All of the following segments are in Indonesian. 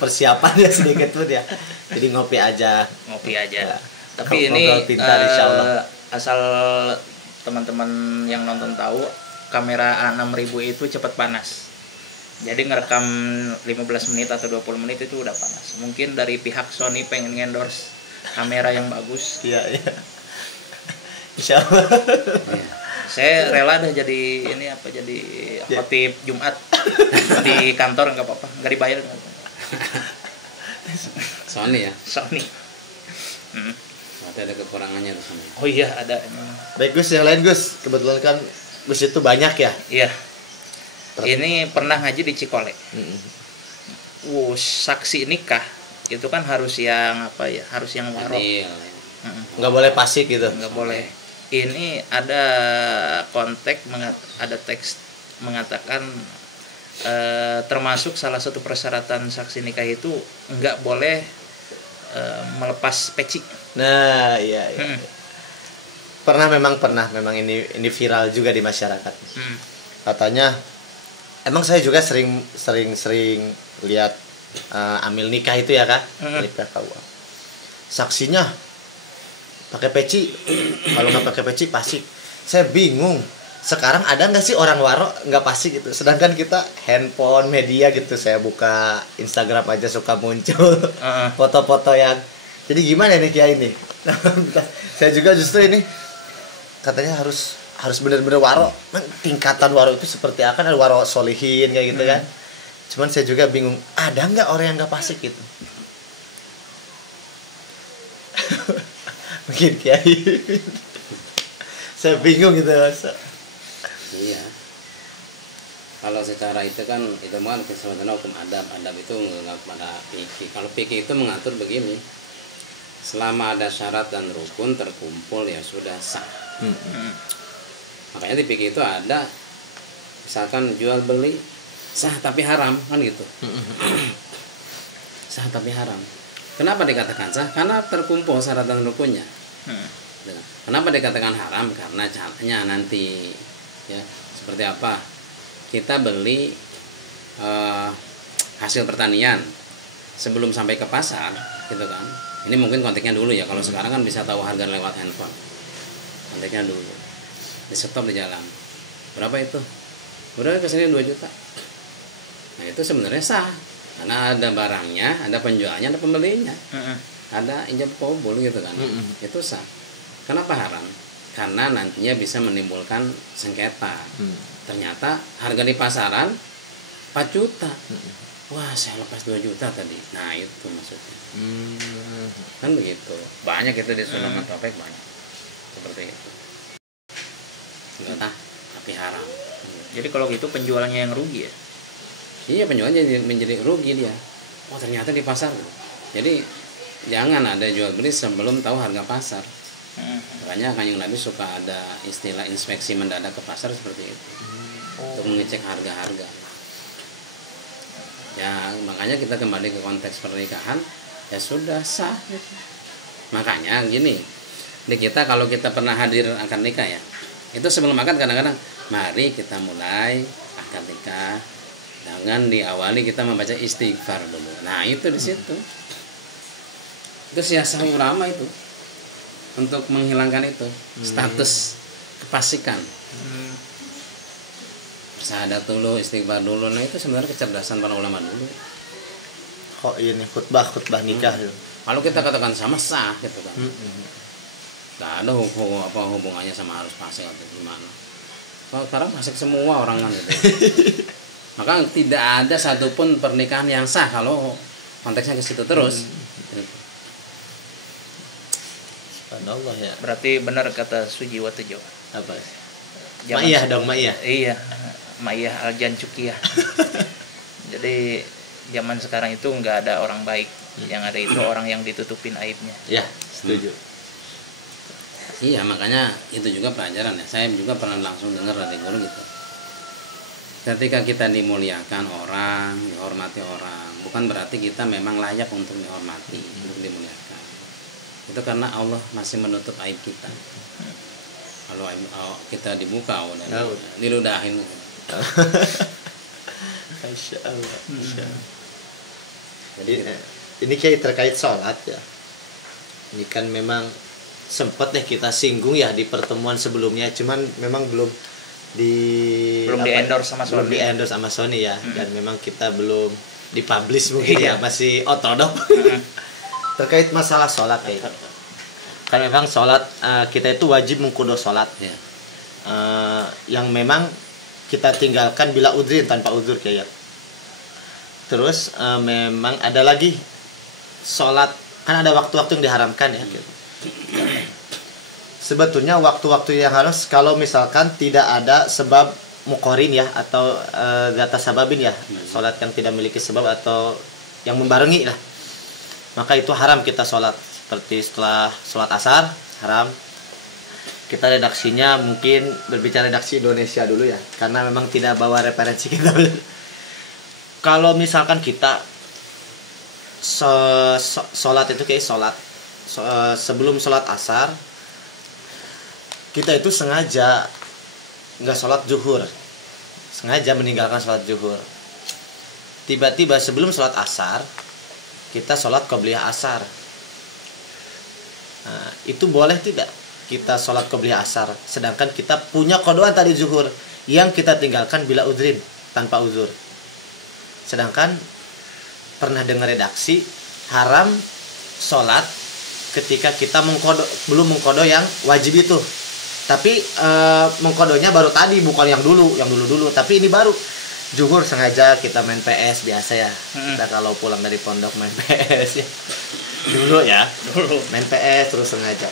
persiapan ya sedikit pun ya. Jadi ngopi aja. Ya. Tapi Ngobrol ini pintar, insya Allah. asal teman-teman yang nonton tahu, kamera A6000 itu cepat panas. Jadi ngerekam 15 menit atau 20 menit itu udah panas. Mungkin dari pihak Sony pengen endorse kamera yang bagus. Iya. Insya Allah. Saya rela dah jadi khotib Jumat di kantor, nggak apa-apa, nggak dibayar. Sony ya. Sony. Berarti ada kekurangannya di sana. Oh iya ada. Baik Gus, yang lain Gus. Kebetulan kan Gus itu banyak ya. Iya. Ini pernah ngaji di Cikole. Saksi nikah itu kan harus yang apa ya? Harus yang warok. Nggak boleh pasik gitu. Nggak boleh. Ini ada ada teks mengatakan termasuk salah satu persyaratan saksi nikah itu nggak boleh melepas peci. Nah, iya. Pernah memang ini viral juga di masyarakat. Katanya emang saya juga sering lihat amil nikah itu ya Kak, nikah KUA. Saksinya pakai peci, kalau nggak pakai peci pasik. Saya bingung. Sekarang ada nggak sih orang waro nggak pasik gitu? Sedangkan kita handphone media gitu, saya buka Instagram aja suka muncul foto-foto yang. Jadi gimana nih Kiai ini? Saya juga justru ini katanya harus benar-benar waro. Tingkatan waro itu seperti apa? Ada waro solihin kayak gitu kan. Cuman saya juga bingung, ada nggak orang yang nggak pasik gitu? Mungkin Kiai. Saya bingung gitu. Iya. Kalau secara itu kan sebenarnya hukum adab itu mengatur pada fikih. Kalau fikih itu mengatur begini, selama ada syarat dan rukun terkumpul ya sudah sah. Makanya di fikih itu ada misalkan jual beli sah tapi haram kan gitu. Sah tapi haram. Kenapa dikatakan sah? Karena terkumpul syarat dan rukunnya. Kenapa dikatakan haram? Karena caranya nanti ya seperti apa? Kita beli hasil pertanian sebelum sampai ke pasar gitu kan. Ini mungkin konteksnya dulu ya. Kalau sekarang kan bisa tahu harga lewat handphone. Konteksnya dulu. Di stop di jalan. Berapa itu? Udah kesini 2 juta. Nah itu sebenarnya sah. Karena ada barangnya, ada penjualnya, ada pembelinya. Ada ijab qabul gitu kan. Itu sah. Kenapa haram? Karena nantinya bisa menimbulkan sengketa. Ternyata harga di pasaran 4 juta. Wah, saya lepas 2 juta tadi. Nah, itu maksudnya. Kan begitu. Banyak itu di Sulaiman Taufik banyak. Seperti itu. Enggak tapi haram. Jadi kalau gitu penjualnya yang rugi ya? Iya, penjualnya menjadi rugi dia. Oh, ternyata di pasar. Jadi jangan ada jual beli sebelum tahu harga pasar. Makanya Kanjeng Nabi suka ada istilah inspeksi mendadak ke pasar seperti itu. Untuk mengecek harga-harga. Ya, makanya kita kembali ke konteks pernikahan, ya sudah sah. Makanya gini, di kita kalau kita pernah hadir akad nikah ya, itu sebelum akad kadang-kadang, mari kita mulai akad nikah dengan diawali kita membaca istighfar dulu. Nah itu di situ. Itu siasat ulama itu untuk menghilangkan itu status kepasikan. Bersahadat dulu, istighfar dulu. Nah itu sebenarnya kecerdasan para ulama dulu. Oh ini khutbah nikah. Kalau kita katakan sama sah gitu kan. Gak ada hubungannya sama harus fasik atau gimana. Kalau sekarang fasik semua orang kan gitu. Maka tidak ada satupun pernikahan yang sah kalau konteksnya ke situ terus. Allah ya. Berarti benar kata Sujiwo Tejo. Apa? Ma'iyah dong, Ma'iyah. Iya, Ma'iyah Al-Jancukiyah. Jadi zaman sekarang itu nggak ada orang baik, yang ada itu orang yang ditutupin aibnya. Ya, setuju. Iya, makanya itu juga pelajaran ya. Saya juga pernah langsung dengar dari guru gitu. Ketika kita dimuliakan orang, dihormati orang, bukan berarti kita memang layak untuk dihormati, untuk dimuliakan. Itu karena Allah masih menutup aib kita. Kalau kita dibuka udah diludahin. Masya Allah. Jadi ini kayak terkait sholat ya. Ini kan memang sempat deh kita singgung ya di pertemuan sebelumnya, cuman memang belum di endorse sama Sony. Belum di endorse sama Sony ya. Dan memang kita belum dipublish mungkin ya, masih otodok. Terkait masalah sholat ya. Kan memang sholat kita itu wajib mengkudo sholat ya. Yang memang kita tinggalkan bila udhrin, tanpa udzur kayak. Terus memang ada lagi sholat, kan ada waktu-waktu yang diharamkan ya. Sebetulnya waktu-waktu yang harus kalau misalkan tidak ada sebab mukorin ya, atau gata sababin ya, sholat yang tidak memiliki sebab atau yang membarengi lah, maka itu haram kita sholat. Seperti setelah sholat asar haram. Kita redaksinya mungkin berbicara redaksi Indonesia dulu ya, karena memang tidak bawa referensi kita. Kalau misalkan kita sholat itu kayak sholat sebelum sholat asar, kita itu sengaja nggak sholat zuhur, sengaja meninggalkan sholat zuhur. Tiba-tiba sebelum sholat asar kita sholat qobliyah asar. Nah, itu boleh tidak kita sholat qobliyah asar, sedangkan kita punya qodoan tadi zuhur yang kita tinggalkan bila udhrin, tanpa uzur. Sedangkan pernah dengar redaksi haram sholat ketika kita belum mengkodo yang wajib itu, tapi mengkodonya baru tadi, bukan yang dulu tapi ini baru zuhur, sengaja kita main PS biasa ya. Kita kalau pulang dari pondok main PS ya dulu main PS terus sengaja.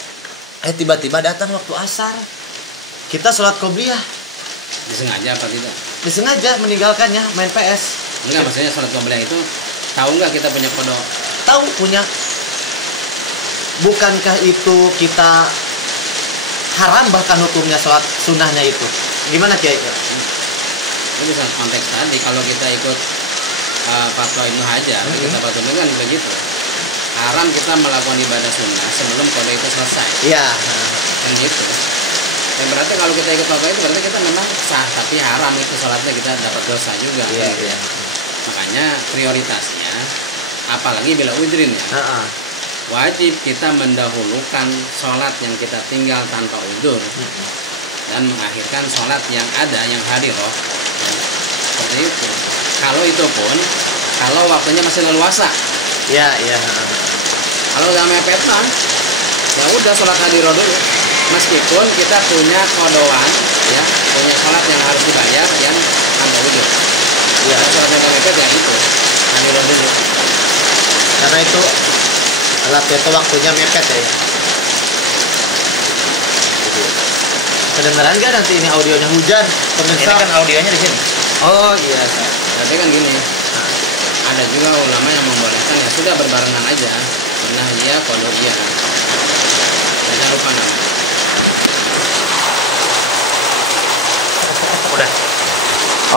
Tiba-tiba datang waktu asar, kita sholat qobliyah. Disengaja apa tidak? Disengaja meninggalkannya, main PS. Enggak, maksudnya sholat qobliyah itu tahu nggak kita punya kodo? Tahu punya. Bukankah itu kita haram bahkan hukumnya sholat sunnahnya itu? Gimana Kiai? Itu bisa konteks tadi, kalau kita ikut fatwa Ibnu Hajar, kita fatwa itu kan begitu. Haram kita melakukan ibadah sunnah sebelum kodo itu selesai. Iya. Kan gitu. Dan berarti kalau kita ikut fatwa itu berarti kita memang sah, tapi haram itu sholatnya, kita dapat dosa juga. Iya, gitu. iya. Makanya prioritasnya, apalagi bila udhrin ya, wajib kita mendahulukan sholat yang kita tinggal tanpa udhur dan mengakhirkan sholat yang ada, yang hadiroh. Seperti itu. Kalau itu pun, kalau waktunya masih leluasa. Iya, iya. Kalau udah mepet mah, ya udah sholat hadiroh dulu. Meskipun kita punya kodoan, ya, punya sholat yang harus dibayar yang tanpa udhur. Ya, sholat yang mepet ya itu hadiroh dulu. Karena itu alat itu waktunya mepet ya. Kedengeran nggak nanti ini audionya hujan? Pemirsa. Ini kan audionya di sini. Oh iya. Tapi kan gini, ada juga ulama yang membolehkan ya sudah berbarengan aja. Pernah iya, kodo iya. Jangan lupa nama. Udah.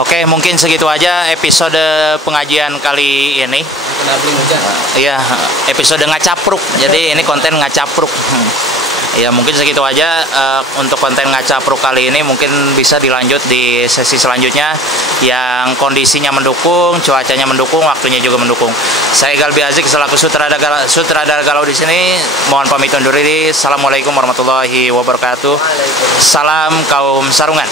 Oke, mungkin segitu aja episode pengajian kali ini. Iya, episode ngacapruk. Jadi ini konten ngacapruk. Ya mungkin segitu aja untuk konten ngacapruk kali ini. Mungkin bisa dilanjut di sesi selanjutnya yang kondisinya mendukung, cuacanya mendukung, waktunya juga mendukung. Saya Galbi Azik selaku sutradara Galau di sini. Mohon pamit undur diri. Assalamualaikum warahmatullahi wabarakatuh. Salam kaum sarungan.